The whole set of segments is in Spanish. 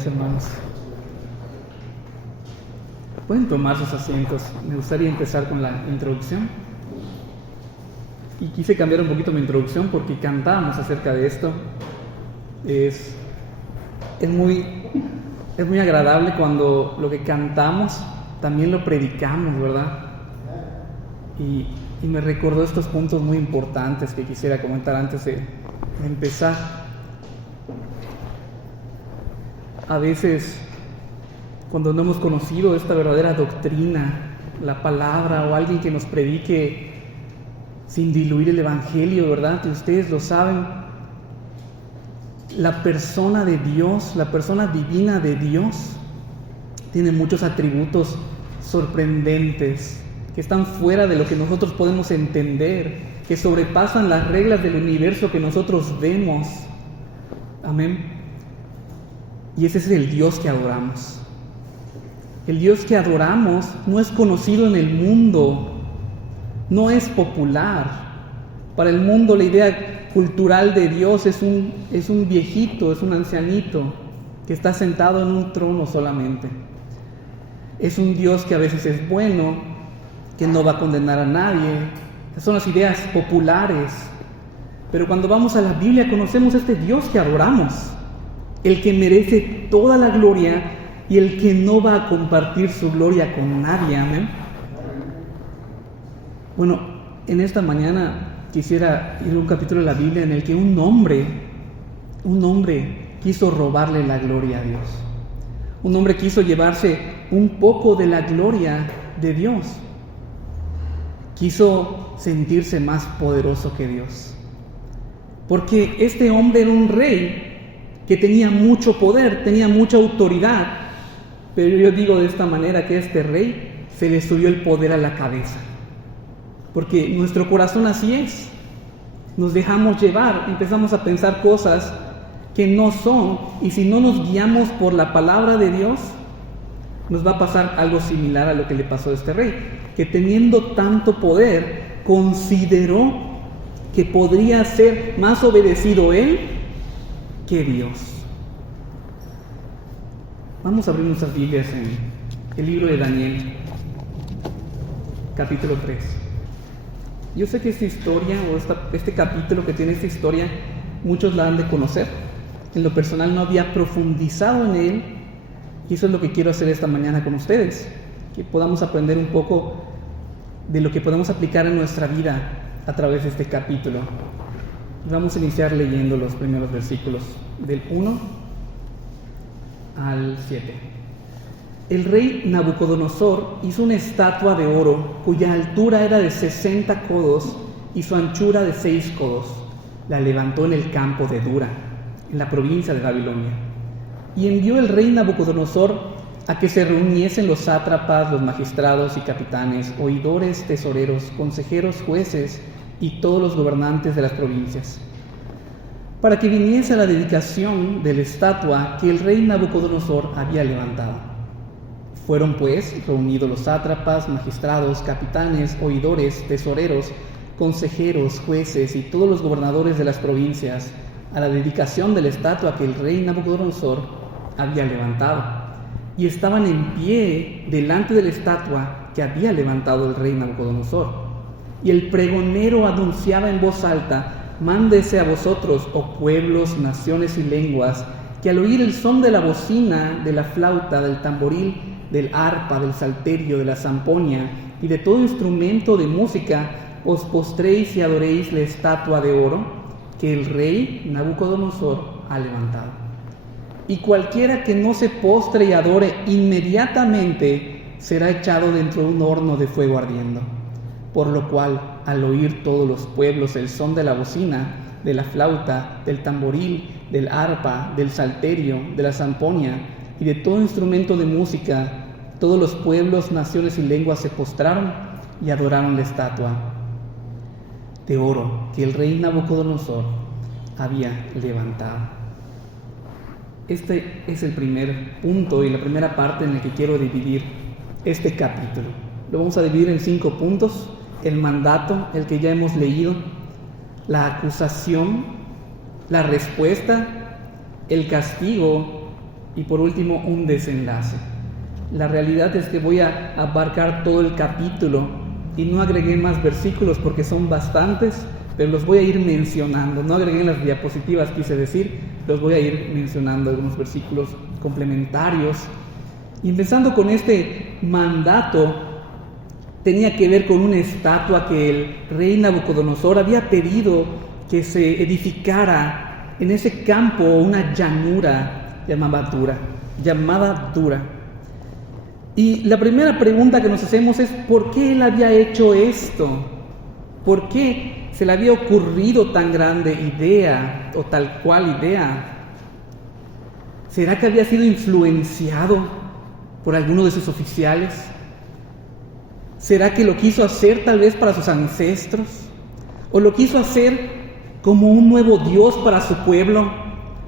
días, hermanos. Pueden tomar sus asientos. Me gustaría empezar con la introducción. Y quise cambiar un poquito mi introducción porque cantábamos acerca de esto. Es muy agradable cuando lo que cantamos también lo predicamos, ¿verdad? Y me recordó estos puntos muy importantes que quisiera comentar antes de empezar. A veces, cuando no hemos conocido esta verdadera doctrina, la palabra o alguien que nos predique sin diluir el evangelio, ¿verdad? Y ustedes lo saben, la persona de Dios, la persona divina de Dios, tiene muchos atributos sorprendentes que están fuera de lo que nosotros podemos entender, que sobrepasan las reglas del universo que nosotros vemos. Amén. Y ese es el Dios que adoramos. El Dios que adoramos no es conocido en el mundo, no es popular. Para el mundo la idea cultural de Dios es un viejito, es un ancianito que está sentado en un trono solamente. Es un Dios que a veces es bueno, que no va a condenar a nadie. Esas son las ideas populares. Pero cuando vamos a la Biblia conocemos a este Dios que adoramos, el que merece toda la gloria y el que no va a compartir su gloria con nadie. Amén. Bueno, en esta mañana quisiera ir a un capítulo de la Biblia en el que un hombre quiso robarle la gloria a Dios. Un hombre quiso llevarse un poco de la gloria de Dios. Quiso sentirse más poderoso que Dios. Porque este hombre era un rey que tenía mucho poder, tenía mucha autoridad. Pero yo digo de esta manera que a este rey se le subió el poder a la cabeza. Porque nuestro corazón así es. Nos dejamos llevar, empezamos a pensar cosas que no son, y si no nos guiamos por la palabra de Dios, nos va a pasar algo similar a lo que le pasó a este rey, que teniendo tanto poder, consideró que podría ser más obedecido él que Dios. Vamos a abrir nuestras Biblias en el libro de Daniel, capítulo 3. Yo sé que esta historia, o este capítulo que tiene esta historia, muchos la han de conocer. En lo personal no había profundizado en él, y eso es lo que quiero hacer esta mañana con ustedes, que podamos aprender un poco de lo que podemos aplicar en nuestra vida a través de este capítulo. Y vamos a iniciar leyendo los primeros versículos del 1 al 7. El rey Nabucodonosor hizo una estatua de oro cuya altura era de 60 codos y su anchura de 6 codos. La levantó en el campo de Dura, en la provincia de Babilonia. Y envió el rey Nabucodonosor a que se reuniesen los sátrapas, los magistrados y capitanes, oidores, tesoreros, consejeros, jueces y todos los gobernantes de las provincias, para que viniese a la dedicación de la estatua que el rey Nabucodonosor había levantado. Fueron pues reunidos los sátrapas, magistrados, capitanes, oidores, tesoreros, consejeros, jueces y todos los gobernadores de las provincias a la dedicación de la estatua que el rey Nabucodonosor había levantado, y estaban en pie delante de la estatua que había levantado el rey Nabucodonosor. Y el pregonero anunciaba en voz alta: mándese a vosotros, oh pueblos, naciones y lenguas, que al oír el son de la bocina, de la flauta, del tamboril, del arpa, del salterio, de la zampoña y de todo instrumento de música, os postréis y adoréis la estatua de oro que el rey Nabucodonosor ha levantado. Y cualquiera que no se postre y adore inmediatamente será echado dentro de un horno de fuego ardiendo. Por lo cual, al oír todos los pueblos el son de la bocina, de la flauta, del tamboril, del arpa, del salterio, de la zampoña y de todo instrumento de música, todos los pueblos, naciones y lenguas se postraron y adoraron la estatua de oro que el rey Nabucodonosor había levantado. Este es el primer punto y la primera parte en la que quiero dividir este capítulo. Lo vamos a dividir en 5 puntos: el mandato, el que ya hemos leído, la acusación, la respuesta, el castigo Y por último, un desenlace. La realidad es que voy a abarcar todo el capítulo y no agregué más versículos porque son bastantes, pero los voy a ir mencionando. No agregué en las diapositivas, quise decir, los voy a ir mencionando algunos versículos complementarios. Y empezando con este mandato, tenía que ver con una estatua que el rey Nabucodonosor había pedido que se edificara en ese campo, una llanura llamada Dura. Y la primera pregunta que nos hacemos es: ¿por qué él había hecho esto? ¿Por qué se le había ocurrido tan grande idea o tal cual idea? ¿Será que había sido influenciado por alguno de sus oficiales? ¿Será que lo quiso hacer tal vez para sus ancestros? ¿O lo quiso hacer como un nuevo Dios para su pueblo?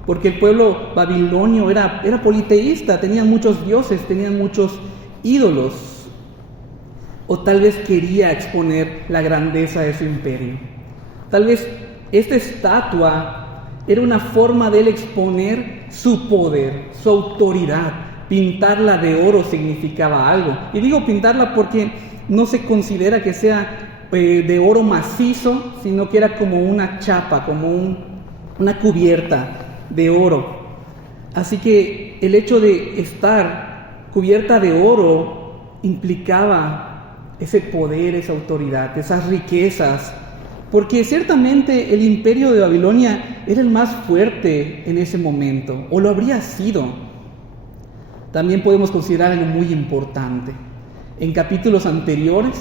Porque el pueblo babilonio era politeísta, tenían muchos dioses, tenían muchos ídolos. O tal vez quería exponer la grandeza de su imperio. Tal vez esta estatua era una forma de él exponer su poder, su autoridad. Pintarla de oro significaba algo. Y digo pintarla porque no se considera que sea de oro macizo, sino que era como una chapa, como una cubierta de oro. Así que el hecho de estar cubierta de oro implicaba ese poder, esa autoridad, esas riquezas, porque ciertamente el imperio de Babilonia era el más fuerte en ese momento, o lo habría sido. También podemos considerar algo muy importante. En capítulos anteriores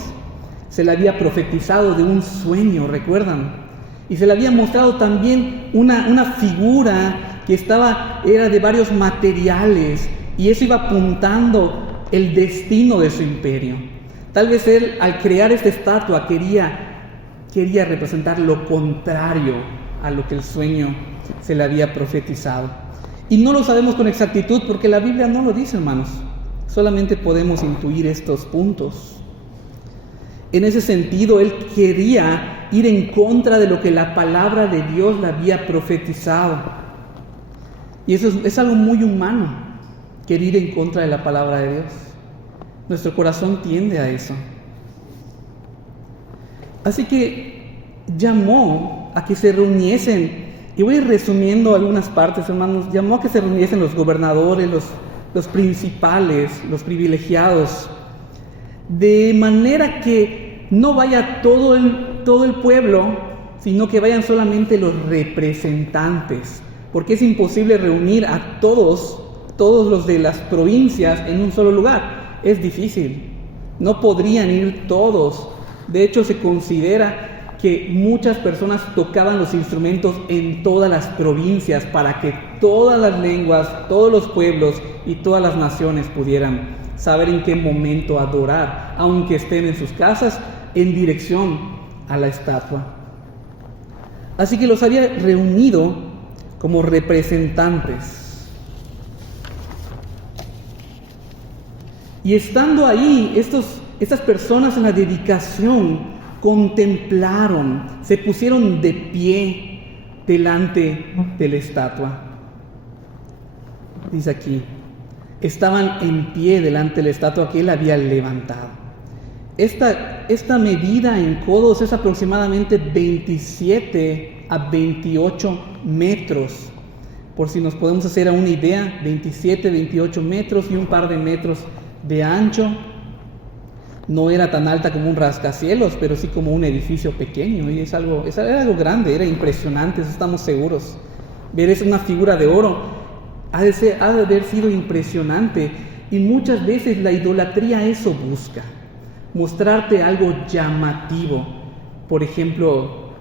se le había profetizado de un sueño, ¿recuerdan? Y se le había mostrado también una figura que era de varios materiales, y eso iba apuntando el destino de su imperio. Tal vez él, al crear esta estatua, quería representar lo contrario a lo que el sueño se le había profetizado. Y no lo sabemos con exactitud porque la Biblia no lo dice, hermanos. Solamente podemos intuir estos puntos. En ese sentido, él quería ir en contra de lo que la palabra de Dios le había profetizado. Y eso es algo muy humano, querer ir en contra de la palabra de Dios. Nuestro corazón tiende a eso. Así que llamó a que se reuniesen, y voy a ir resumiendo algunas partes, hermanos. Llamó a que se reuniesen los gobernadores, los principales, los privilegiados, de manera que no vaya todo el pueblo, sino que vayan solamente los representantes, porque es imposible reunir a todos los de las provincias en un solo lugar. Es difícil, no podrían ir todos. De hecho, se considera que muchas personas tocaban los instrumentos en todas las provincias para que todas las lenguas, todos los pueblos y todas las naciones pudieran saber en qué momento adorar, aunque estén en sus casas, en dirección a la estatua. Así que los había reunido como representantes. Y estando ahí, estas personas en la dedicación contemplaron, se pusieron de pie delante de la estatua. Dice aquí, estaban en pie delante de la estatua que él había levantado. Esta medida en codos es aproximadamente 27 a 28 metros. Por si nos podemos hacer una idea, 27, 28 metros y un par de metros de ancho. No era tan alta como un rascacielos, pero sí como un edificio pequeño. Y era algo grande, era impresionante, eso estamos seguros. Ver una figura de oro ha de haber sido impresionante. Y muchas veces la idolatría eso busca, mostrarte algo llamativo. Por ejemplo,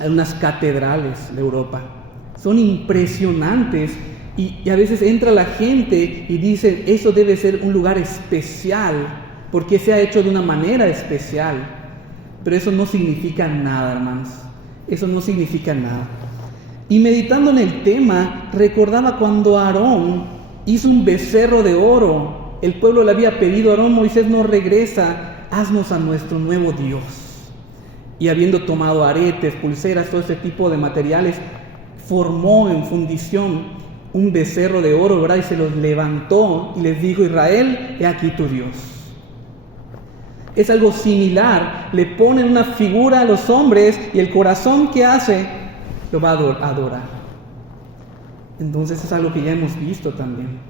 algunas catedrales de Europa son impresionantes y a veces entra la gente y dice, eso debe ser un lugar especial porque se ha hecho de una manera especial. Pero eso no significa nada, hermanos. Eso no significa nada. Y meditando en el tema, recordaba cuando Aarón hizo un becerro de oro. El pueblo le había pedido a Aarón: Moisés, no regresa, haznos a nuestro nuevo Dios. Y habiendo tomado aretes, pulseras, todo ese tipo de materiales, formó en fundición un becerro de oro, ¿verdad? Y se los levantó y les dijo: Israel, he aquí tu Dios. Es algo similar, le ponen una figura a los hombres y el corazón que hace lo va a adorar. Entonces es algo que ya hemos visto también.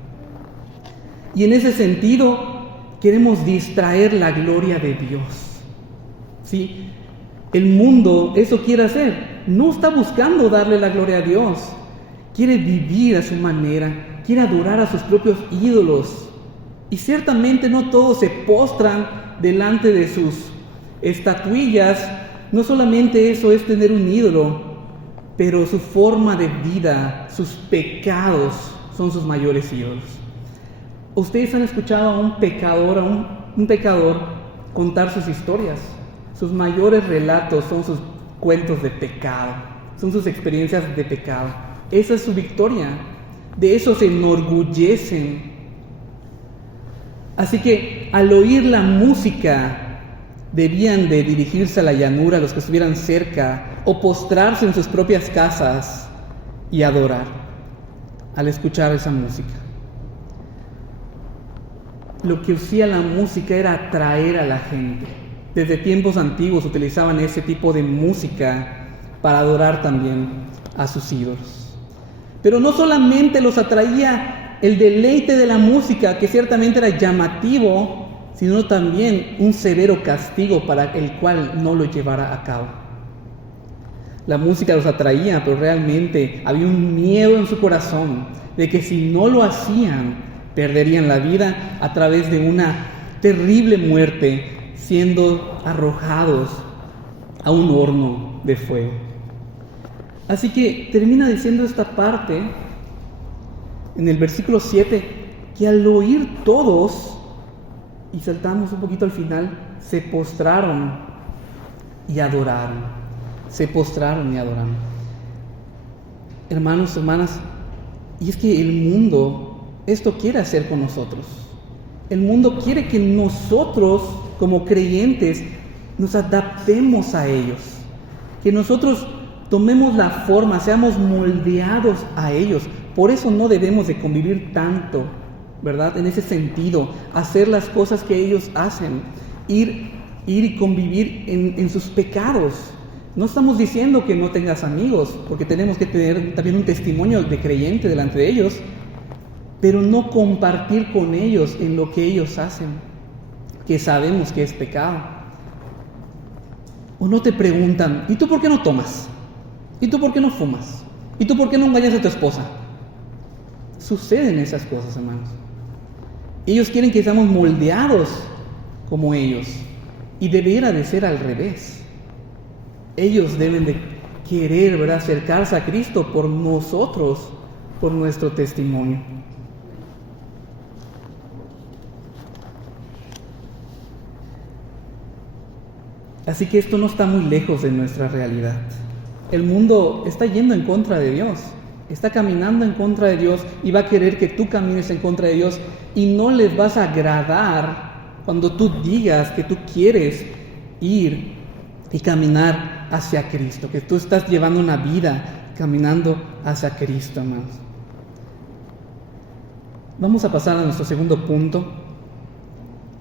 Y en ese sentido queremos distraer la gloria de Dios. ¿Sí? El mundo eso quiere hacer, no está buscando darle la gloria a Dios, quiere vivir a su manera, quiere adorar a sus propios ídolos. Y ciertamente no todos se postran delante de sus estatuillas. No solamente eso es tener un ídolo, pero su forma de vida, sus pecados son sus mayores ídolos. Ustedes han escuchado a un pecador contar sus historias. Sus mayores relatos son sus cuentos de pecado, son sus experiencias de pecado. Esa es su victoria, de eso se enorgullecen. Así que al oír la música debían de dirigirse a la llanura, los que estuvieran cerca, o postrarse en sus propias casas y adorar al escuchar esa música. Lo que hacía la música era atraer a la gente. Desde tiempos antiguos utilizaban ese tipo de música para adorar también a sus ídolos. Pero no solamente los atraía el deleite de la música, que ciertamente era llamativo, sino también un severo castigo para el cual no lo llevara a cabo. La música los atraía, pero realmente había un miedo en su corazón de que si no lo hacían, perderían la vida a través de una terrible muerte, siendo arrojados a un horno de fuego. Así que termina diciendo esta parte en el versículo 7, que al oír todos, y saltamos un poquito al final, se postraron y adoraron. Se postraron y adoraron. Hermanos, hermanas, y es que el mundo esto quiere hacer con nosotros. El mundo quiere que nosotros, como creyentes, nos adaptemos a ellos, que nosotros tomemos la forma, seamos moldeados a ellos. Por eso no debemos de convivir tanto, ¿verdad? En ese sentido, hacer las cosas que ellos hacen, ir y convivir en sus pecados. No estamos diciendo que no tengas amigos, porque tenemos que tener también un testimonio de creyente delante de ellos, pero no compartir con ellos en lo que ellos hacen, que sabemos que es pecado. O no te preguntan: ¿y tú por qué no tomas? ¿Y tú por qué no fumas? ¿Y tú por qué no engañas a tu esposa? Suceden esas cosas, hermanos. Ellos quieren que seamos moldeados como ellos, y debiera de ser al revés. Ellos deben de querer, ¿verdad?, acercarse a Cristo por nosotros, por nuestro testimonio. Así que esto no está muy lejos de nuestra realidad. El mundo está yendo en contra de Dios, está caminando en contra de Dios y va a querer que tú camines en contra de Dios, y no les vas a agradar cuando tú digas que tú quieres ir y caminar hacia Cristo, que tú estás llevando una vida caminando hacia Cristo, hermanos. Vamos a pasar a nuestro segundo punto,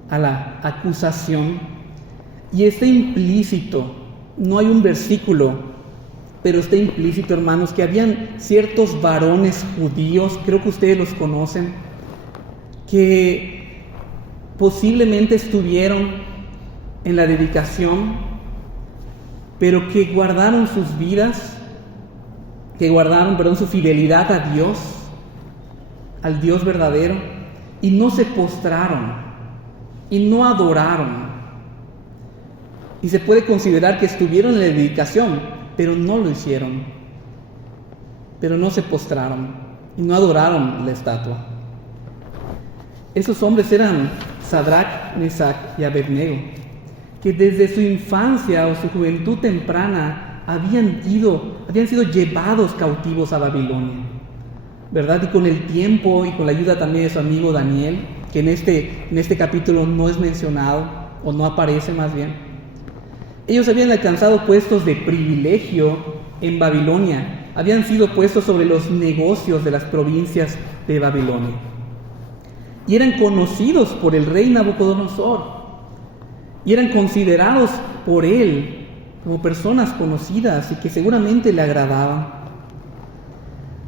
a la acusación. Y está implícito, no hay un versículo, pero está implícito, hermanos, que habían ciertos varones judíos, creo que ustedes los conocen, que posiblemente estuvieron en la dedicación, pero que guardaron sus vidas, su fidelidad a Dios, al Dios verdadero, y no se postraron, y no adoraron. Y se puede considerar que estuvieron en la dedicación, pero no lo hicieron. Pero no se postraron y no adoraron la estatua. Esos hombres eran Sadrach, Mesach y Abednego, que desde su infancia o su juventud temprana habían sido llevados cautivos a Babilonia, ¿verdad? Y con el tiempo y con la ayuda también de su amigo Daniel, que en este capítulo no es mencionado, o no aparece más bien, ellos habían alcanzado puestos de privilegio en Babilonia habían sido puestos sobre los negocios de las provincias de Babilonia. Y eran conocidos por el rey Nabucodonosor. Y eran considerados por él como personas conocidas y que seguramente le agradaban.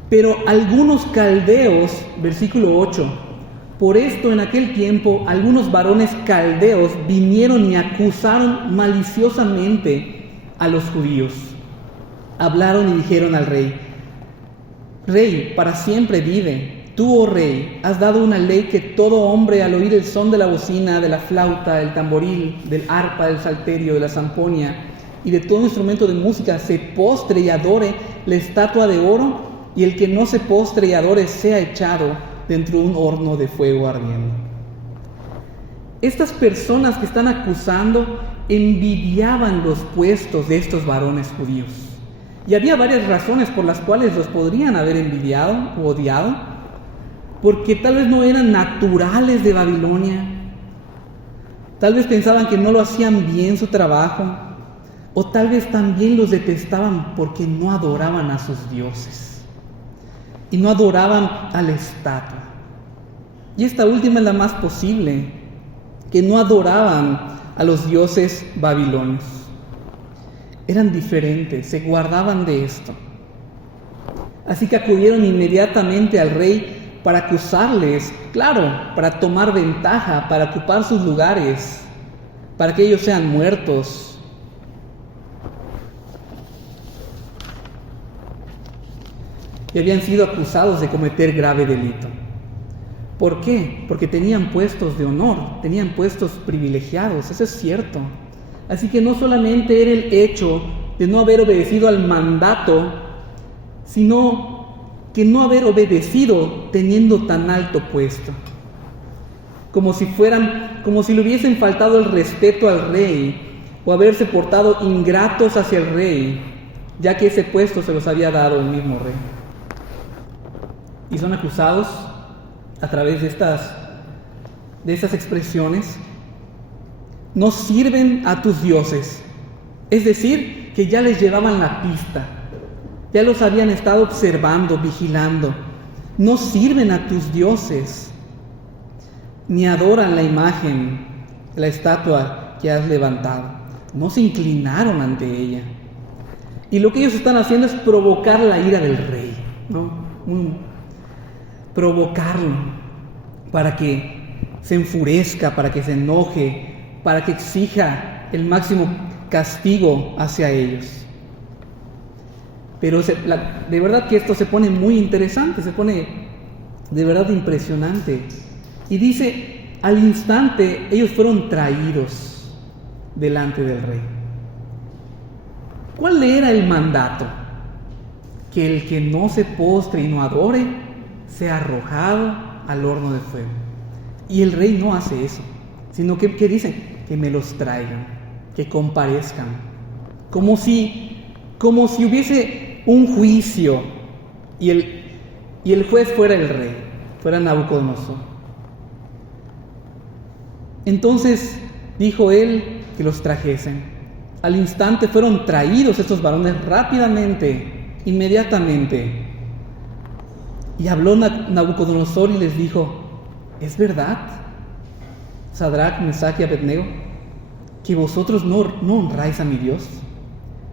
Pero algunos caldeos, versículo 8, por esto en aquel tiempo algunos varones caldeos vinieron y acusaron maliciosamente a los judíos. Hablaron y dijeron al rey: Rey, para siempre vive. Tú, oh rey, has dado una ley que todo hombre al oír el son de la bocina, de la flauta, del tamboril, del arpa, del salterio, de la zamponia y de todo instrumento de música se postre y adore la estatua de oro, y el que no se postre y adore sea echado dentro de un horno de fuego ardiendo. Estas personas que están acusando envidiaban los puestos de estos varones judíos. Y había varias razones por las cuales los podrían haber envidiado o odiado. Porque tal vez no eran naturales de Babilonia, tal vez pensaban que no lo hacían bien su trabajo, o tal vez también los detestaban porque no adoraban a sus dioses y no adoraban a la estatua. Y esta última es la más posible, que no adoraban a los dioses babilonios. Eran diferentes, se guardaban de esto. Así que acudieron inmediatamente al rey para acusarles, claro, para tomar ventaja, para ocupar sus lugares, para que ellos sean muertos. Y habían sido acusados de cometer grave delito. ¿Por qué? Porque tenían puestos de honor, tenían puestos privilegiados, eso es cierto. Así que no solamente era el hecho de no haber obedecido al mandato, sino que no haber obedecido teniendo tan alto puesto, como si le hubiesen faltado el respeto al rey, o haberse portado ingratos hacia el rey, ya que ese puesto se los había dado el mismo rey. Y son acusados a través de estas expresiones: no sirven a tus dioses, es decir, que ya les llevaban la pista. Ya los habían estado observando, vigilando. No sirven a tus dioses, ni adoran la imagen, la estatua que has levantado. No se inclinaron ante ella. Y lo que ellos están haciendo es provocar la ira del rey, ¿no? Provocarlo para que se enfurezca, para que se enoje, para que exija el máximo castigo hacia ellos. Pero de verdad que esto se pone muy interesante, se pone de verdad impresionante. Y dice, al instante ellos fueron traídos delante del rey. ¿Cuál era el mandato? Que el que no se postre y no adore sea arrojado al horno de fuego. Y el rey no hace eso, sino que dicen, que me los traigan, que comparezcan, como si hubiese un juicio y el juez fuera el rey, fuera Nabucodonosor. Entonces dijo él que los trajesen. Al instante fueron traídos estos varones rápidamente, inmediatamente. Y habló Nabucodonosor y les dijo: ¿es verdad, Sadrach, Mesach y Abednego, que vosotros no honráis a mi Dios,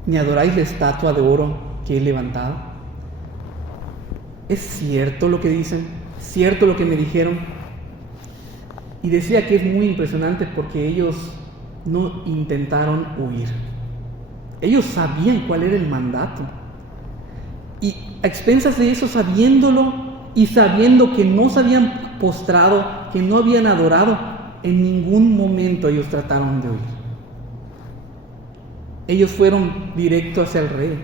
ni adoráis la estatua de oro que he levantado? ¿Es cierto lo que dicen? ¿Cierto lo que me dijeron? Y decía que es muy impresionante porque ellos no intentaron huir. Ellos sabían cuál era el mandato. Y a expensas de eso, sabiéndolo y sabiendo que no se habían postrado, que no habían adorado, en ningún momento ellos trataron de huir. Ellos fueron directo hacia el rey.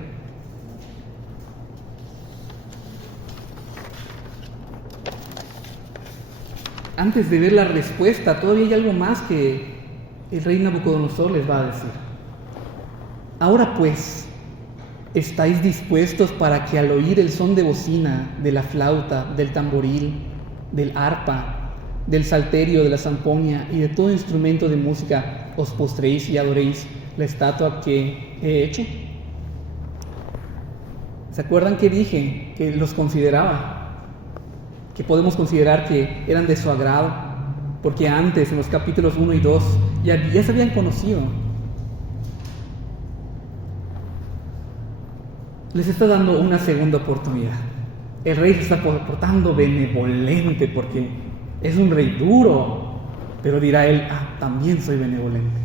Antes de ver la respuesta, todavía hay algo más que el rey Nabucodonosor les va a decir. Ahora pues, ¿estáis dispuestos para que al oír el son de bocina, de la flauta, del tamboril, del arpa, del salterio, de la zamponia y de todo instrumento de música, os postréis y adoréis la estatua que he hecho? ¿Se acuerdan que dije que los consideraba? Que podemos considerar que eran de su agrado, porque antes, en los capítulos 1 y 2, ya se habían conocido. Les está dando una segunda oportunidad. El rey se está portando benevolente porque es un rey duro, pero dirá él, también soy benevolente.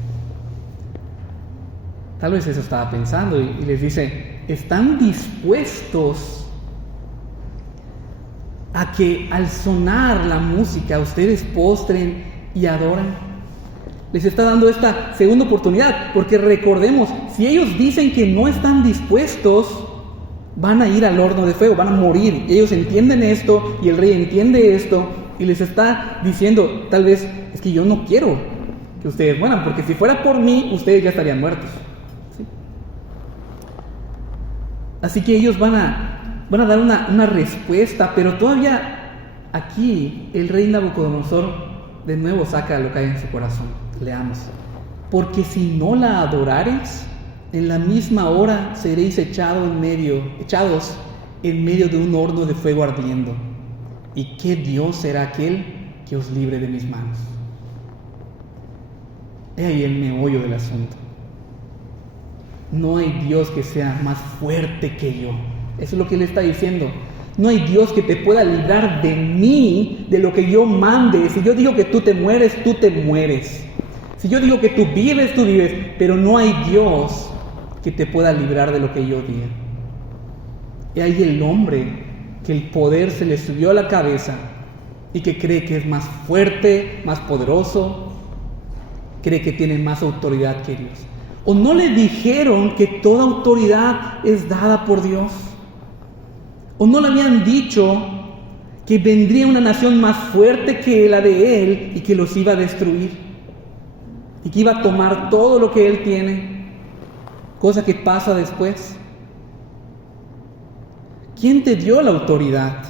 Tal vez eso estaba pensando y les dice, ¿están dispuestos a que al sonar la música ustedes postren y adoran? Les está dando esta segunda oportunidad, porque recordemos, si ellos dicen que no están dispuestos, van a ir al horno de fuego, van a morir. Y ellos entienden esto, y el rey entiende esto, y les está diciendo, tal vez, es que yo no quiero que ustedes mueran, porque si fuera por mí, ustedes ya estarían muertos. ¿Sí? Así que ellos van a dar una respuesta, pero todavía aquí el rey Nabucodonosor de nuevo saca lo que hay en su corazón. Leamos. Porque si no la adorareis, en la misma hora seréis echados en medio de un horno de fuego ardiendo. ¿Y qué Dios será aquel que os libre de mis manos? He ahí el meollo del asunto. No hay Dios que sea más fuerte que yo. Eso es lo que él está diciendo. No hay Dios que te pueda librar de mí, de lo que yo mande. Si yo digo que tú te mueres, tú te mueres. Si yo digo que tú vives, pero no hay Dios que te pueda librar de lo que yo diga. Y hay el hombre que el poder se le subió a la cabeza y que cree que es más fuerte, más poderoso, cree que tiene más autoridad que Dios. ¿O no le dijeron que toda autoridad es dada por Dios? ¿O no le habían dicho que vendría una nación más fuerte que la de él y que los iba a destruir? Y que iba a tomar todo lo que él tiene. Cosa que pasa después. ¿Quién te dio la autoridad?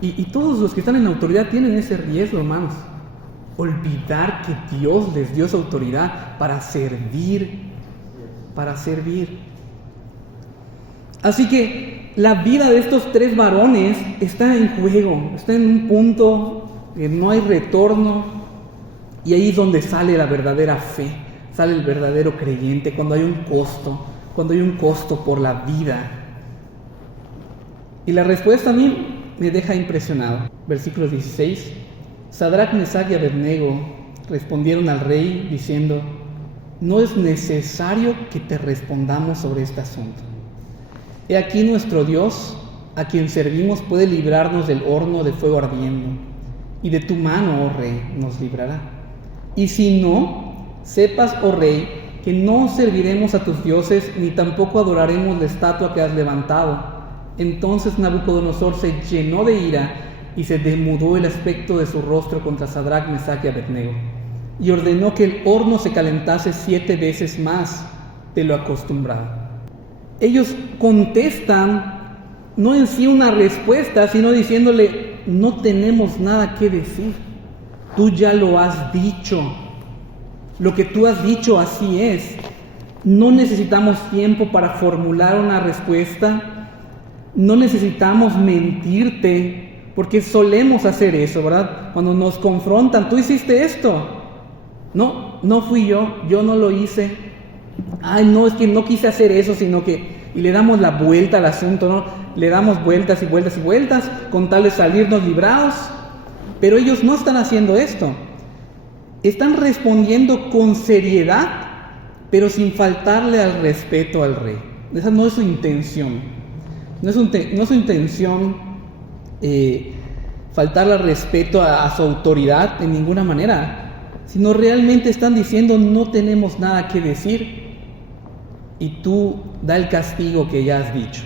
Y todos los que están en autoridad tienen ese riesgo, hermanos. Olvidar que Dios les dio esa autoridad para servir. Así que la vida de estos tres varones está en juego, está en un punto que no hay retorno. Y ahí es donde sale la verdadera fe, sale el verdadero creyente, cuando hay un costo por la vida. Y la respuesta a mí me deja impresionado. Versículo 16. Sadrach, Mesach y Abednego respondieron al rey diciendo, no es necesario que te respondamos sobre este asunto. He aquí nuestro Dios, a quien servimos, puede librarnos del horno de fuego ardiendo, y de tu mano, oh rey, nos librará. Y si no, sepas, oh rey, que no serviremos a tus dioses, ni tampoco adoraremos la estatua que has levantado. Entonces Nabucodonosor se llenó de ira y se demudó el aspecto de su rostro contra Sadrach, Mesach y Abednego, y ordenó que el horno se calentase 7 veces más de lo acostumbrado. Ellos contestan, no en sí una respuesta, sino diciéndole, no tenemos nada que decir. Tú ya lo has dicho. Lo que tú has dicho así es. No necesitamos tiempo para formular una respuesta. No necesitamos mentirte, porque solemos hacer eso, ¿verdad? Cuando nos confrontan, tú hiciste esto. No fui yo no lo hice. Ay, no, es que no quise hacer eso, sino que... Y le damos la vuelta al asunto, ¿no? Le damos vueltas y vueltas y vueltas con tal de salirnos librados. Pero ellos no están haciendo esto. Están respondiendo con seriedad, pero sin faltarle al respeto al rey. Esa no es su intención. No es su intención faltarle al respeto a su autoridad de ninguna manera, sino realmente están diciendo, no tenemos nada que decir y tú da el castigo que ya has dicho.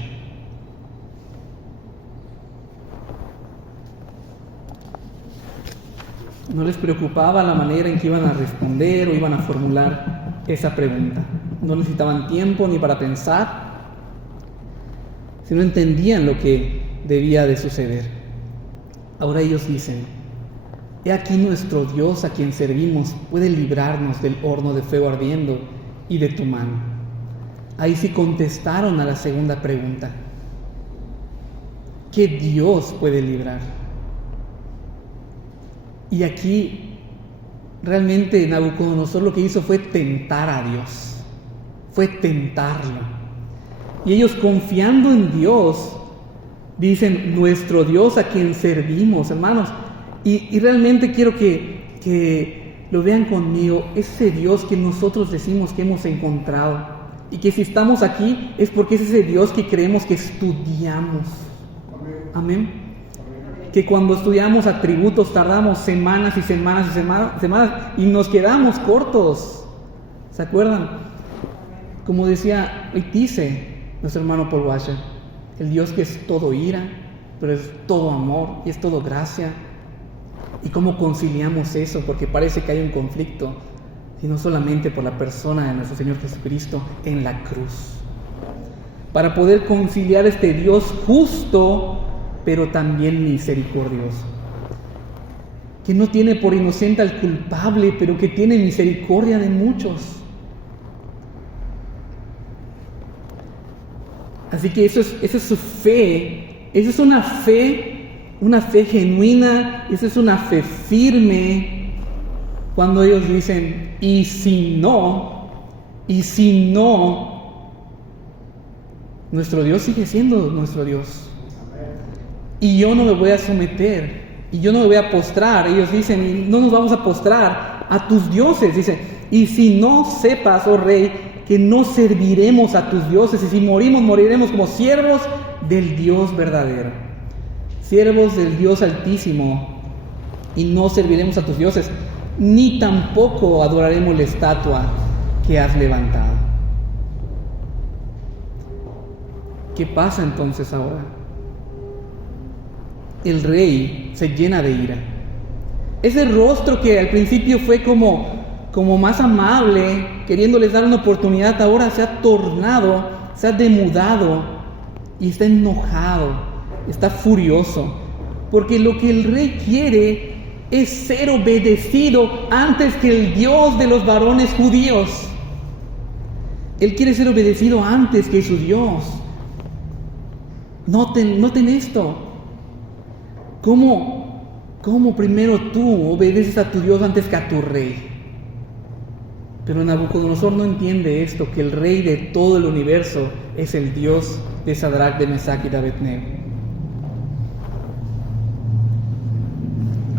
No les preocupaba la manera en que iban a responder o iban a formular esa pregunta. No necesitaban tiempo ni para pensar, sino entendían lo que debía de suceder. Ahora ellos dicen, he aquí nuestro Dios a quien servimos puede librarnos del horno de fuego ardiendo y de tu mano. ahí sí contestaron a la segunda pregunta: ¿qué Dios puede librar? Y aquí realmente Nabucodonosor lo que hizo fue tentar a Dios, fue tentarlo. Y ellos, confiando en Dios, dicen: nuestro Dios a quien servimos, hermanos. Y realmente quiero que lo vean conmigo, ese Dios que nosotros decimos que hemos encontrado, y que si estamos aquí es porque es ese Dios que creemos que estudiamos. Amén. Que cuando estudiamos atributos tardamos semanas y semanas y semanas y nos quedamos cortos. ¿Se acuerdan? Como dice nuestro hermano Paul Washer, el Dios que es todo ira, pero es todo amor y es todo gracia. ¿Y cómo conciliamos eso? Porque parece que hay un conflicto, sino solamente por la persona de nuestro Señor Jesucristo en la cruz. Para poder conciliar este Dios justo, pero también misericordioso, que no tiene por inocente al culpable, pero que tiene misericordia de muchos. Así que esa es su fe. Esa es una fe genuina, esa es una fe firme, cuando ellos dicen: y si no, nuestro Dios sigue siendo nuestro Dios. Y yo no me voy a someter, y yo no me voy a postrar. Ellos dicen: y no nos vamos a postrar a tus dioses. Dice: y si no sepas, oh rey, que no serviremos a tus dioses, y si morimos, moriremos como siervos del Dios verdadero, siervos del Dios altísimo, y no serviremos a tus dioses, ni tampoco adoraremos la estatua que has levantado. ¿Qué pasa entonces ahora? El rey se llena de ira. Ese rostro que al principio fue como más amable, queriéndoles dar una oportunidad, ahora se ha tornado, se ha demudado y está enojado, está furioso, porque lo que el rey quiere es ser obedecido antes que el Dios de los varones judíos. Él quiere ser obedecido antes que su Dios. Noten esto. ¿Cómo primero tú obedeces a tu Dios antes que a tu rey? Pero Nabucodonosor no entiende esto, que el rey de todo el universo es el Dios de Sadrach, de Mesach y de Abednego.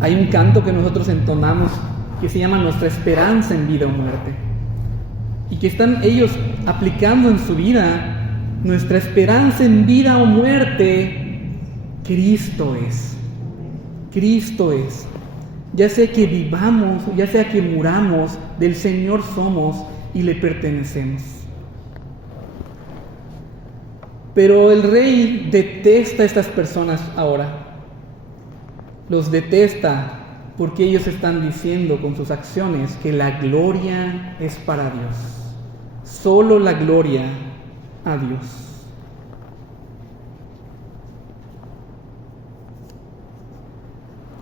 Hay un canto que nosotros entonamos que se llama Nuestra esperanza en vida o muerte, y que están ellos aplicando en su vida. Nuestra esperanza en vida o muerte, Cristo es. Cristo es. Ya sea que vivamos, ya sea que muramos, del Señor somos y le pertenecemos. Pero el rey detesta a estas personas ahora. Los detesta porque ellos están diciendo con sus acciones que la gloria es para Dios. Solo la gloria a Dios.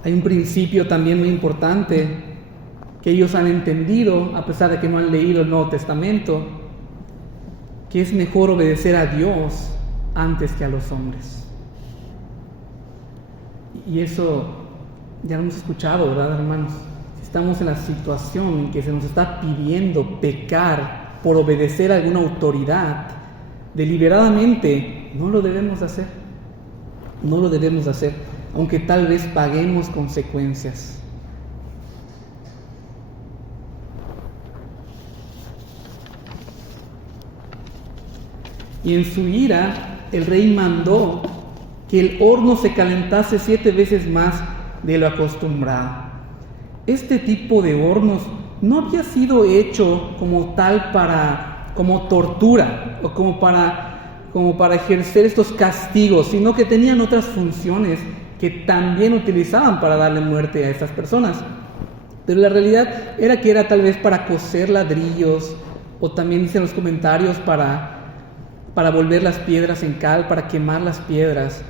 Hay un principio también muy importante que ellos han entendido, a pesar de que no han leído el Nuevo Testamento, que es mejor obedecer a Dios antes que a los hombres. Y eso ya lo hemos escuchado, ¿verdad, hermanos? Si estamos en la situación en que se nos está pidiendo pecar por obedecer a alguna autoridad, deliberadamente no lo debemos hacer. No lo debemos hacer, aunque tal vez paguemos consecuencias. Y en su ira, el rey mandó que el horno se calentase 7 veces más de lo acostumbrado. Este tipo de hornos no había sido hecho como tal como tortura o como para ejercer estos castigos, sino que tenían otras funciones que también utilizaban para darle muerte a estas personas. Pero la realidad era que era tal vez para cocer ladrillos, o también dicen los comentarios para volver las piedras en cal, para quemar las piedras.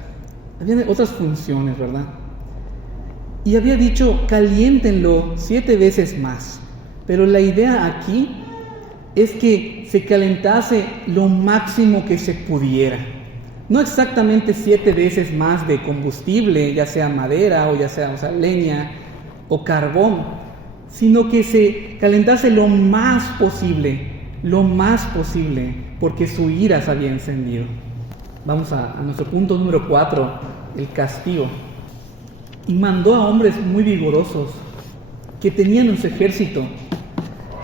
Había otras funciones, ¿verdad? Y había dicho: caliéntenlo 7 veces más. Pero la idea aquí es que se calentase lo máximo que se pudiera. No exactamente 7 veces más de combustible, ya sea madera o ya sea, leña o carbón, sino que se calentase lo más posible, porque su ira se había encendido. Vamos a nuestro punto número 4, el castigo. Y mandó a hombres muy vigorosos que tenían en su ejército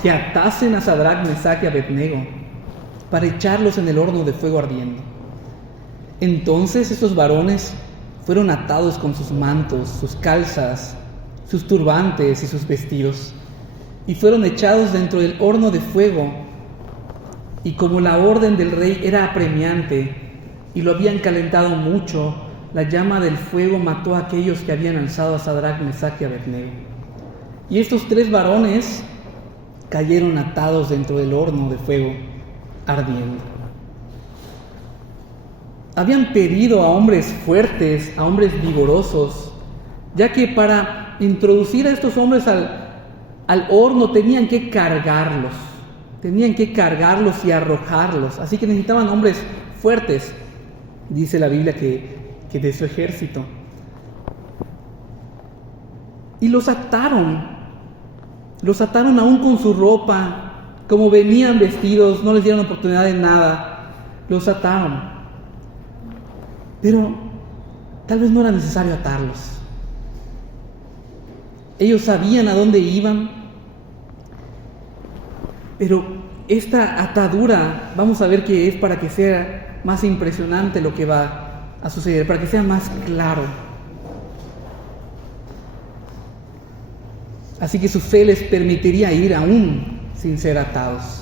que atasen a Sadrach, Mesach y Abednego para echarlos en el horno de fuego ardiendo. Entonces estos varones fueron atados con sus mantos, sus calzas, sus turbantes y sus vestidos, y fueron echados dentro del horno de fuego. Y como la orden del rey era apremiante y lo habían calentado mucho, la llama del fuego mató a aquellos que habían alzado a Sadrach, Mesach y Abednego. Y estos 3 varones cayeron atados dentro del horno de fuego ardiendo. Habían pedido a hombres fuertes, a hombres vigorosos, ya que para introducir a estos hombres al horno tenían que cargarlos y arrojarlos. Así que necesitaban hombres fuertes, dice la Biblia que de su ejército. Y los ataron aún con su ropa, como venían vestidos, no les dieron oportunidad de nada, los ataron. Pero tal vez no era necesario atarlos. Ellos sabían a dónde iban, pero esta atadura, vamos a ver que es para que sea más impresionante lo que va a suceder, para que sea más claro. Así que su fe les permitiría ir aún sin ser atados.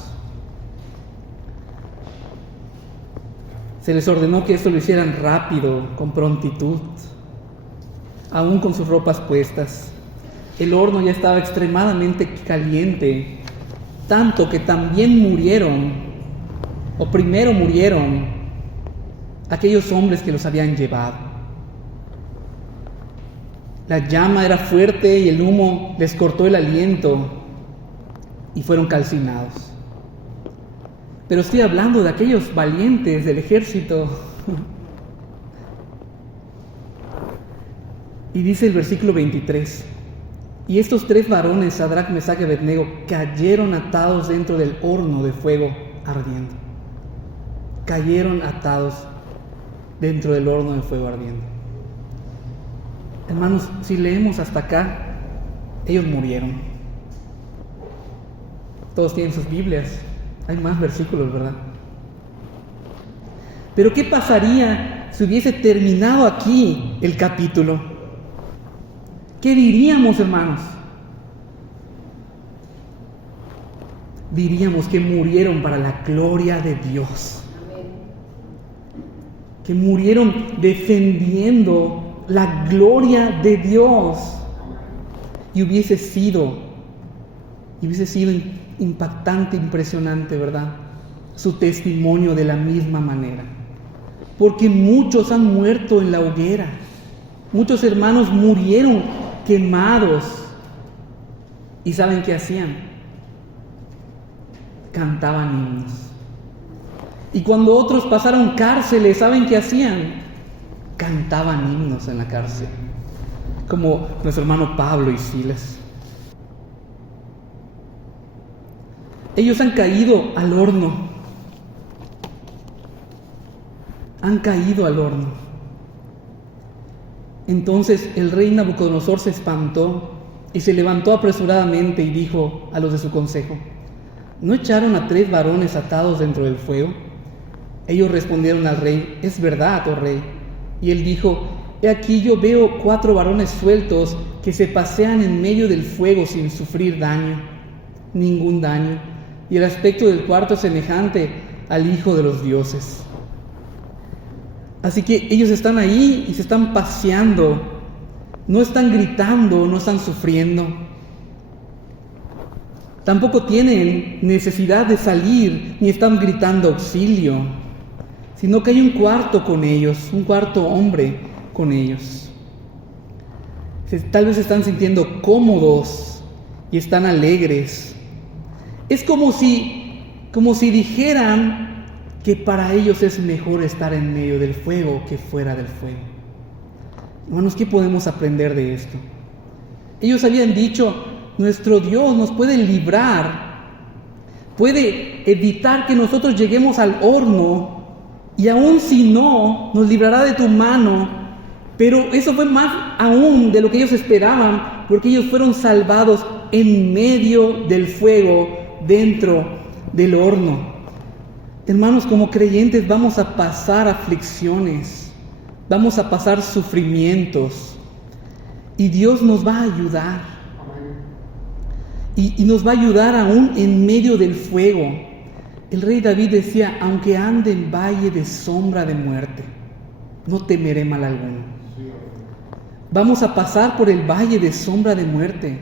Se les ordenó que esto lo hicieran rápido, con prontitud, aún con sus ropas puestas. El horno ya estaba extremadamente caliente, tanto que también primero murieron aquellos hombres que los habían llevado. La llama era fuerte y el humo les cortó el aliento y fueron calcinados. Pero estoy hablando de aquellos valientes del ejército. Y dice el versículo 23: y estos 3 varones, Sadrach, Mesach y Abednego, cayeron atados dentro del horno de fuego ardiendo. Cayeron atados dentro del horno de fuego ardiendo. Hermanos, si leemos hasta acá, ellos murieron. Todos tienen sus Biblias. Hay más versículos, ¿verdad? Pero ¿qué pasaría si hubiese terminado aquí el capítulo? ¿Qué diríamos, hermanos? Diríamos que murieron para la gloria de Dios. Que murieron defendiendo la gloria de Dios. Y hubiese sido impactante, impresionante, ¿verdad? Su testimonio de la misma manera. Porque muchos han muerto en la hoguera. Muchos hermanos murieron quemados. ¿Y saben qué hacían? Cantaban himnos. Y cuando otros pasaron cárceles, ¿saben qué hacían? Cantaban himnos en la cárcel. Como nuestro hermano Pablo y Silas. Ellos han caído al horno. Han caído al horno. Entonces el rey Nabucodonosor se espantó y se levantó apresuradamente y dijo a los de su consejo: ¿no echaron a 3 varones atados dentro del fuego? Ellos respondieron al rey: es verdad, oh rey. Y él dijo: he aquí yo veo 4 varones sueltos que se pasean en medio del fuego sin sufrir daño, ningún daño. Y el aspecto del cuarto es semejante al Hijo de los dioses. Así que ellos están ahí y se están paseando. No están gritando, no están sufriendo. Tampoco tienen necesidad de salir, ni están gritando auxilio. Sino que hay un cuarto con ellos, un cuarto hombre con ellos. Tal vez se están sintiendo cómodos y están alegres. Es como si como si dijeran que para ellos es mejor estar en medio del fuego que fuera del fuego. Hermanos, ¿qué podemos aprender de esto? Ellos habían dicho, nuestro Dios nos puede librar, puede evitar que nosotros lleguemos al horno, y aun si no, nos librará de tu mano. Pero eso fue más aún de lo que ellos esperaban, porque ellos fueron salvados en medio del fuego, dentro del horno. Hermanos, como creyentes vamos a pasar aflicciones, vamos a pasar sufrimientos, y Dios nos va a ayudar. Y nos va a ayudar aún en medio del fuego. El rey David decía, aunque ande en valle de sombra de muerte, no temeré mal alguno. Vamos a pasar por el valle de sombra de muerte.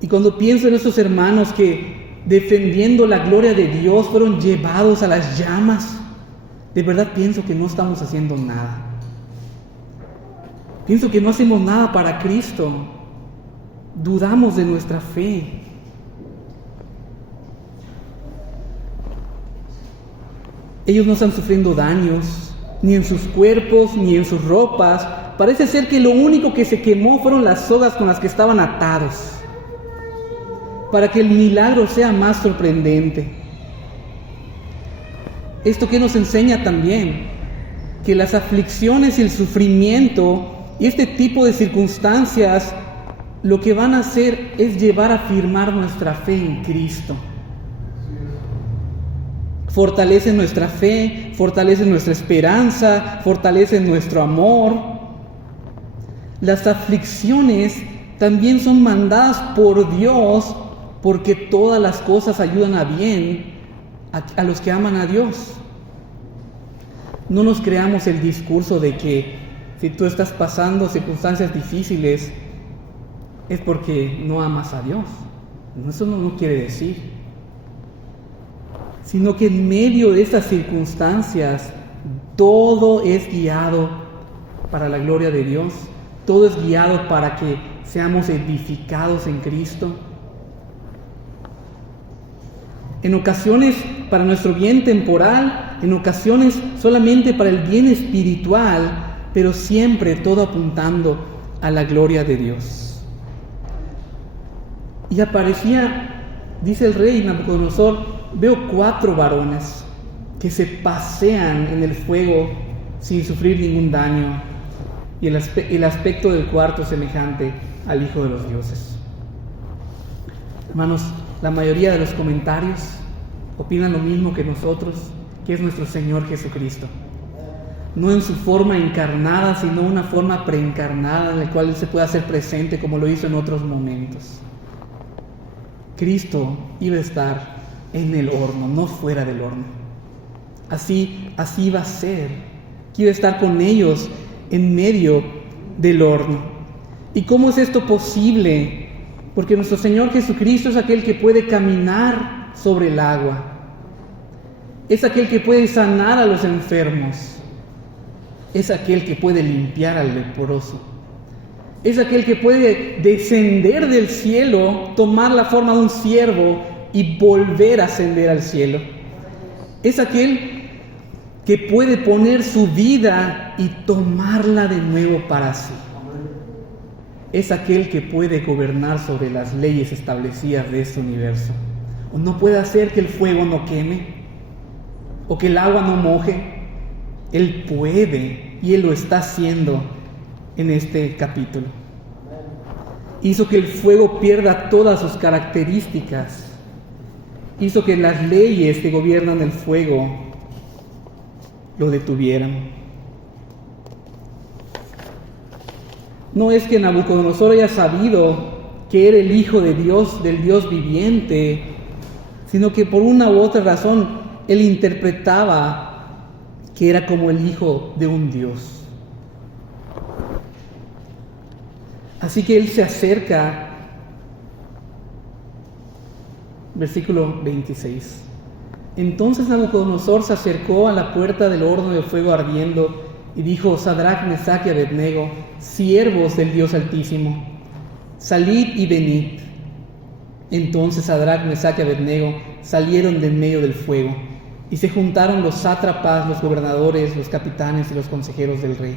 Y cuando pienso en estos hermanos que defendiendo la gloria de Dios fueron llevados a las llamas, de verdad pienso que no estamos haciendo nada. Pienso que no hacemos nada para Cristo. Dudamos de nuestra fe. Ellos no están sufriendo daños, ni en sus cuerpos, ni en sus ropas. Parece ser que lo único que se quemó fueron las sogas con las que estaban atados, para que el milagro sea más sorprendente. Esto que nos enseña también, que las aflicciones y el sufrimiento y este tipo de circunstancias lo que van a hacer es llevar a afirmar nuestra fe en Cristo. Fortalecen nuestra fe, fortalecen nuestra esperanza, fortalecen nuestro amor. Las aflicciones también son mandadas por Dios, porque todas las cosas ayudan a bien a los que aman a Dios. No nos creamos el discurso de que si tú estás pasando circunstancias difíciles es porque no amas a Dios. Eso no quiere decir. Sino que en medio de estas circunstancias todo es guiado para la gloria de Dios. Todo es guiado para que seamos edificados en Cristo. En ocasiones para nuestro bien temporal, en ocasiones solamente para el bien espiritual, pero siempre todo apuntando a la gloria de Dios. Y aparecía, dice el rey Nabucodonosor, veo 4 varones que se pasean en el fuego sin sufrir ningún daño, y el aspecto del cuarto semejante al Hijo de los Dioses. Hermanos, la mayoría de los comentarios opinan lo mismo que nosotros, que es nuestro Señor Jesucristo. No en su forma encarnada, sino una forma preencarnada en la cual Él se puede hacer presente como lo hizo en otros momentos. Cristo iba a estar en el horno, no fuera del horno. Así iba a ser, que iba a estar con ellos en medio del horno. ¿Y cómo es esto posible? Porque nuestro Señor Jesucristo es aquel que puede caminar sobre el agua. Es aquel que puede sanar a los enfermos. Es aquel que puede limpiar al leproso. Es aquel que puede descender del cielo, tomar la forma de un siervo y volver a ascender al cielo. Es aquel que puede poner su vida y tomarla de nuevo para sí. Es aquel que puede gobernar sobre las leyes establecidas de este universo. O no puede hacer que el fuego no queme, o que el agua no moje. Él puede, y Él lo está haciendo en este capítulo. Hizo que el fuego pierda todas sus características. Hizo que las leyes que gobiernan el fuego lo detuvieran. No es que Nabucodonosor haya sabido que era el Hijo de Dios, del Dios viviente, sino que por una u otra razón él interpretaba que era como el hijo de un Dios. Así que él se acerca, versículo 26. Entonces Nabucodonosor se acercó a la puerta del horno de fuego ardiendo y dijo: Sadrach, Mesach y Abednego, siervos del Dios Altísimo, salid y venid. Entonces Sadrac, Mesach y Abednego salieron de en medio del fuego, y se juntaron los sátrapas, los gobernadores, los capitanes y los consejeros del rey,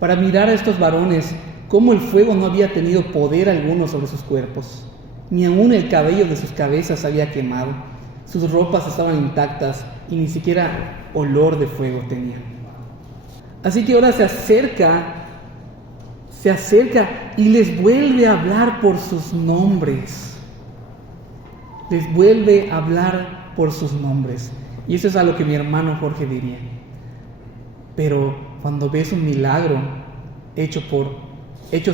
para mirar a estos varones cómo el fuego no había tenido poder alguno sobre sus cuerpos, ni aun el cabello de sus cabezas había quemado, sus ropas estaban intactas y ni siquiera olor de fuego tenían. Así que ahora se acerca y les vuelve a hablar por sus nombres. Les vuelve a hablar por sus nombres. Y eso es a lo que mi hermano Jorge diría. Pero cuando ves un milagro hecho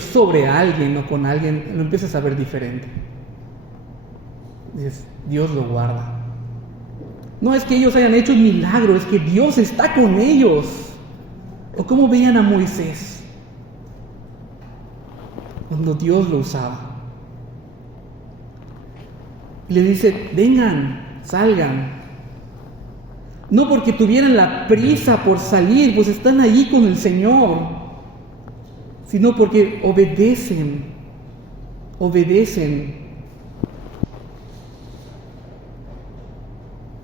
sobre alguien o con alguien, lo empiezas a ver diferente. Dices, Dios lo guarda. No es que ellos hayan hecho un milagro, es que Dios está con ellos. O como veían a Moisés cuando Dios lo usaba. Y le dice, vengan, salgan. No porque tuvieran la prisa por salir, pues están allí con el Señor, sino porque obedecen.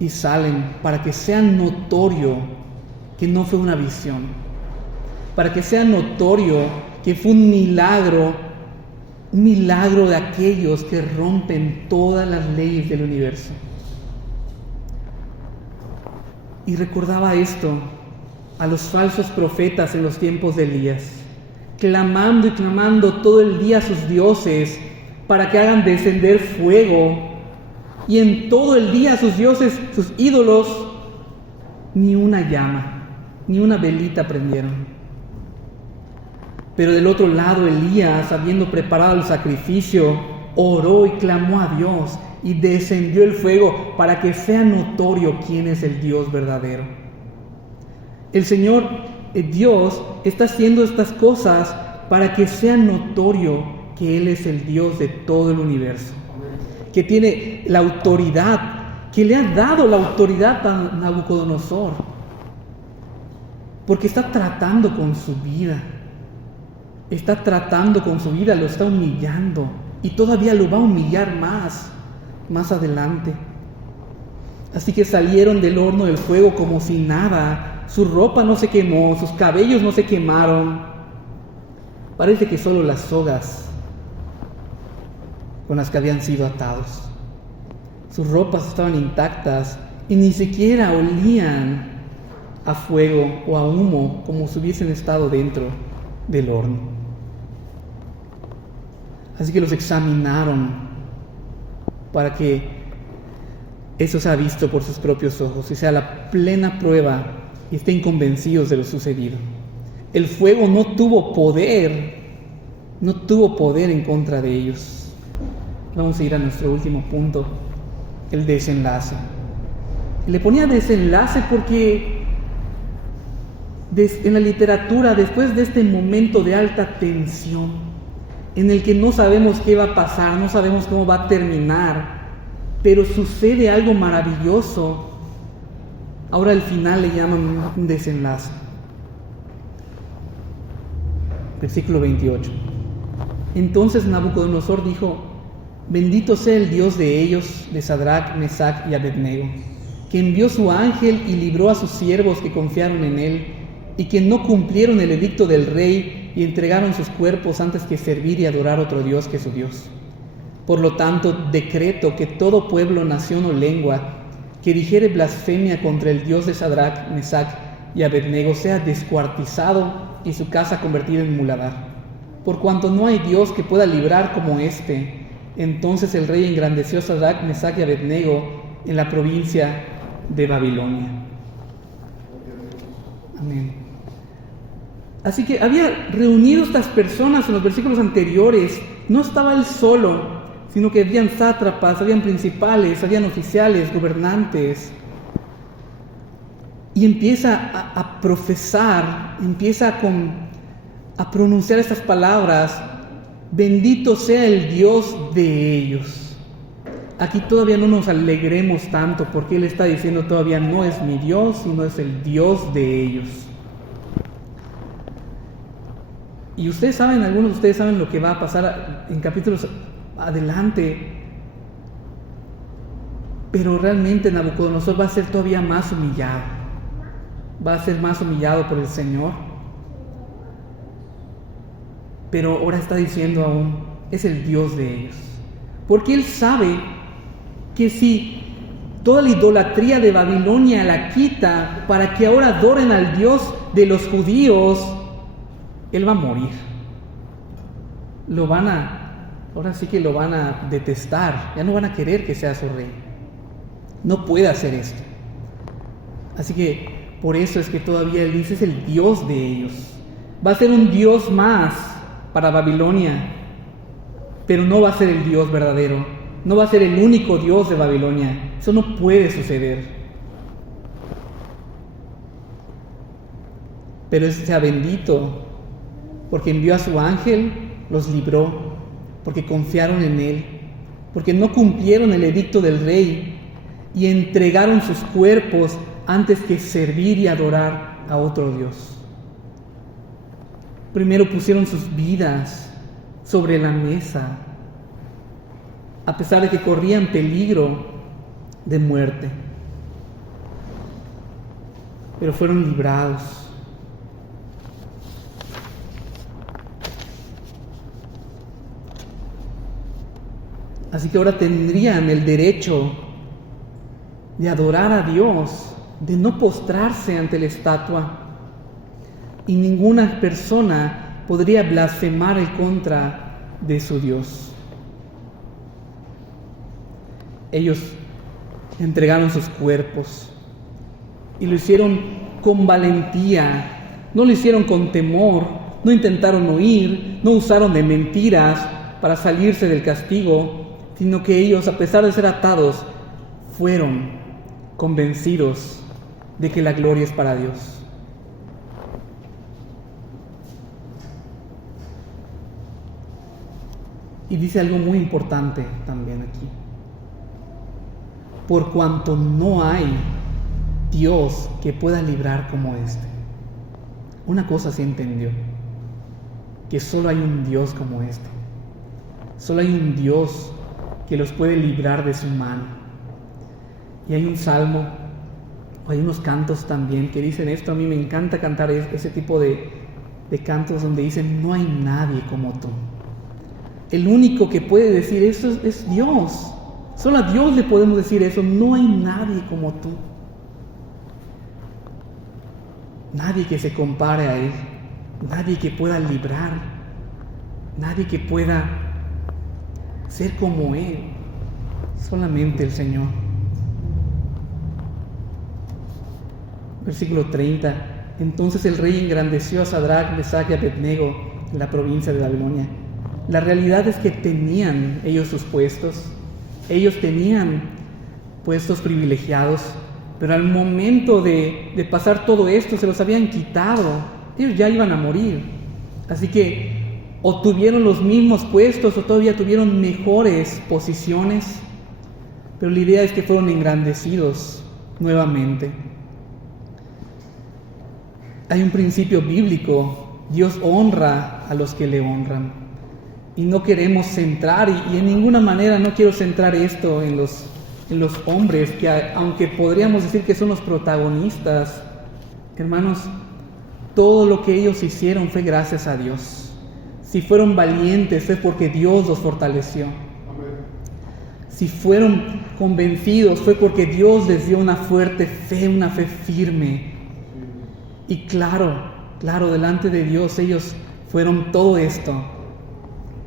Y salen para que sea notorio que no fue una visión, para que sea notorio que fue un milagro de aquellos que rompen todas las leyes del universo. Y recordaba esto a los falsos profetas en los tiempos de Elías, clamando y clamando todo el día a sus dioses para que hagan descender fuego, y en todo el día sus dioses, sus ídolos, ni una llama, ni una velita prendieron. Pero del otro lado Elías, habiendo preparado el sacrificio, oró y clamó a Dios, y descendió el fuego para que sea notorio quién es el Dios verdadero. El Señor, Dios, está haciendo estas cosas para que sea notorio que Él es el Dios de todo el universo, que tiene la autoridad, que le ha dado la autoridad a Nabucodonosor, porque está tratando con su vida. Lo está humillando, y todavía lo va a humillar más adelante. Así que salieron del horno del fuego como si nada, su ropa no se quemó, sus cabellos no se quemaron. Parece que solo las sogas con las que habían sido atados. Sus ropas estaban intactas y ni siquiera olían a fuego o a humo como si hubiesen estado dentro del horno. Así que los examinaron para que eso sea visto por sus propios ojos y sea la plena prueba y estén convencidos de lo sucedido. El fuego no tuvo poder en contra de ellos. Vamos a ir a nuestro último punto, el desenlace. Le ponía desenlace porque en la literatura, después de este momento de alta tensión, en el que no sabemos qué va a pasar, no sabemos cómo va a terminar, pero sucede algo maravilloso, ahora al final le llaman un desenlace. Versículo 28. Entonces Nabucodonosor dijo: bendito sea el Dios de ellos, de Sadrac, Mesach y Abednego, que envió su ángel y libró a sus siervos que confiaron en él, y que no cumplieron el edicto del rey y entregaron sus cuerpos antes que servir y adorar otro Dios que su Dios. Por lo tanto, decreto que todo pueblo, nación o lengua que dijere blasfemia contra el Dios de Sadrac, Mesach y Abednego sea descuartizado y su casa convertida en muladar. Por cuanto no hay Dios que pueda librar como este. Entonces el rey engrandeció a Sadrac, Mesach y Abednego en la provincia de Babilonia. Amén. Así que había reunido estas personas en los versículos anteriores. No estaba él solo, sino que habían sátrapas, habían principales, habían oficiales, gobernantes. Y empieza a profesar, empieza a pronunciar estas palabras: bendito sea el Dios de ellos. Aquí todavía no nos alegremos tanto, porque él está diciendo todavía no es mi Dios, sino es el Dios de ellos. Y ustedes saben, algunos de ustedes saben lo que va a pasar en capítulos adelante. Pero realmente Nabucodonosor va a ser todavía más humillado. Va a ser más humillado por el Señor. Pero ahora está diciendo aún, es el Dios de ellos. Porque Él sabe que si toda la idolatría de Babilonia la quita para que ahora adoren al Dios de los judíos, Él va a morir. Ahora sí que lo van a detestar, ya no van a querer que sea su rey. No puede hacer esto. Así que por eso es que todavía Él dice, es el Dios de ellos. Va a ser un Dios más para Babilonia, pero no va a ser el Dios verdadero. No va a ser el único Dios de Babilonia. Eso no puede suceder. Pero sea bendito, porque envió a su ángel, los libró, porque confiaron en Él, porque no cumplieron el edicto del rey y entregaron sus cuerpos antes que servir y adorar a otro Dios. Primero pusieron sus vidas sobre la mesa, a pesar de que corrían peligro de muerte. Pero fueron librados. Así que ahora tendrían el derecho de adorar a Dios, de no postrarse ante la estatua. Y ninguna persona podría blasfemar en contra de su Dios. Ellos entregaron sus cuerpos y lo hicieron con valentía, no lo hicieron con temor, no intentaron huir, no usaron de mentiras para salirse del castigo, sino que ellos, a pesar de ser atados, fueron convencidos de que la gloria es para Dios. Y dice algo muy importante también aquí. Por cuanto no hay Dios que pueda librar como este. Una cosa sí entendió, que solo hay un Dios como este. Solo hay un Dios que los puede librar de su mano. Y hay un salmo, hay unos cantos también que dicen esto. A mí me encanta cantar ese tipo de cantos donde dicen, no hay nadie como tú. El único que puede decir eso es Dios. Solo a Dios le podemos decir eso, no hay nadie como tú. Nadie que se compare a Él, nadie que pueda librar, nadie que pueda ser como Él, solamente el Señor. Versículo 30. Entonces el rey engrandeció a Sadrach, Mesach y Abednego en la provincia de Babilonia. La realidad es que tenían ellos sus puestos, ellos tenían puestos privilegiados, pero al momento de pasar todo esto se los habían quitado, ellos ya iban a morir. Así que o tuvieron los mismos puestos o todavía tuvieron mejores posiciones, pero la idea es que fueron engrandecidos nuevamente. Hay un principio bíblico, Dios honra a los que le honran. Y no queremos centrar, y en ninguna manera no quiero centrar esto en los hombres, que aunque podríamos decir que son los protagonistas, hermanos, todo lo que ellos hicieron fue gracias a Dios. Si fueron valientes fue porque Dios los fortaleció. Si fueron convencidos fue porque Dios les dio una fuerte fe, una fe firme. Y claro, delante de Dios ellos fueron todo esto,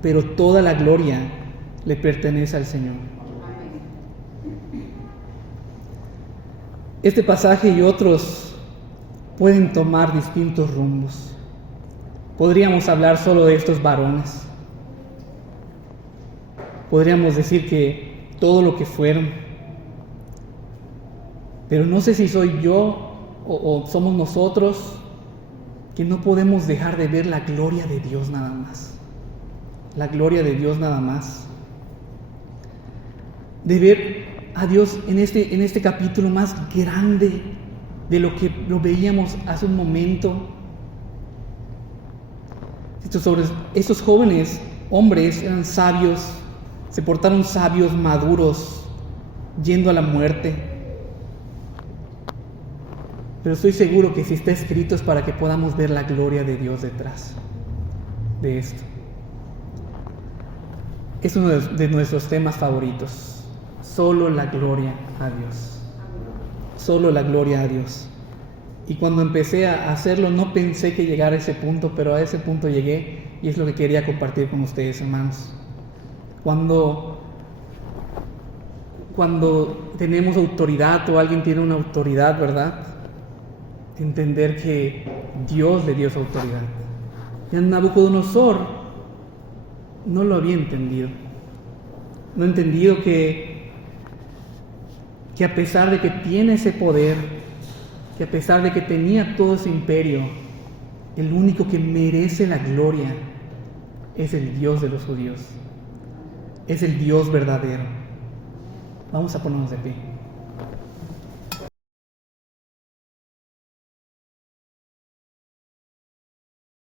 pero toda la gloria le pertenece al Señor. Este pasaje y otros pueden tomar distintos rumbos. Podríamos hablar solo de estos varones. Podríamos decir que todo lo que fueron. Pero no sé si soy yo o somos nosotros que no podemos dejar de ver la gloria de Dios nada más. La gloria de Dios nada más. De ver a Dios en este capítulo más grande de lo que lo veíamos hace un momento. Estos jóvenes hombres eran sabios, se portaron sabios, maduros, yendo a la muerte. Pero estoy seguro que si está escrito es para que podamos ver la gloria de Dios detrás de esto. Es uno de nuestros temas favoritos. Solo la gloria a Dios. Solo la gloria a Dios. Y cuando empecé a hacerlo no pensé que llegara a ese punto, pero a ese punto llegué y es lo que quería compartir con ustedes, hermanos. Cuando tenemos autoridad o alguien tiene una autoridad, ¿verdad? Entender que Dios le dio esa autoridad. Y Nabucodonosor no lo había entendido. No ha entendido que a pesar de que tiene ese poder, que a pesar de que tenía todo ese imperio, el único que merece la gloria es el Dios de los judíos. Es el Dios verdadero. Vamos a ponernos de pie.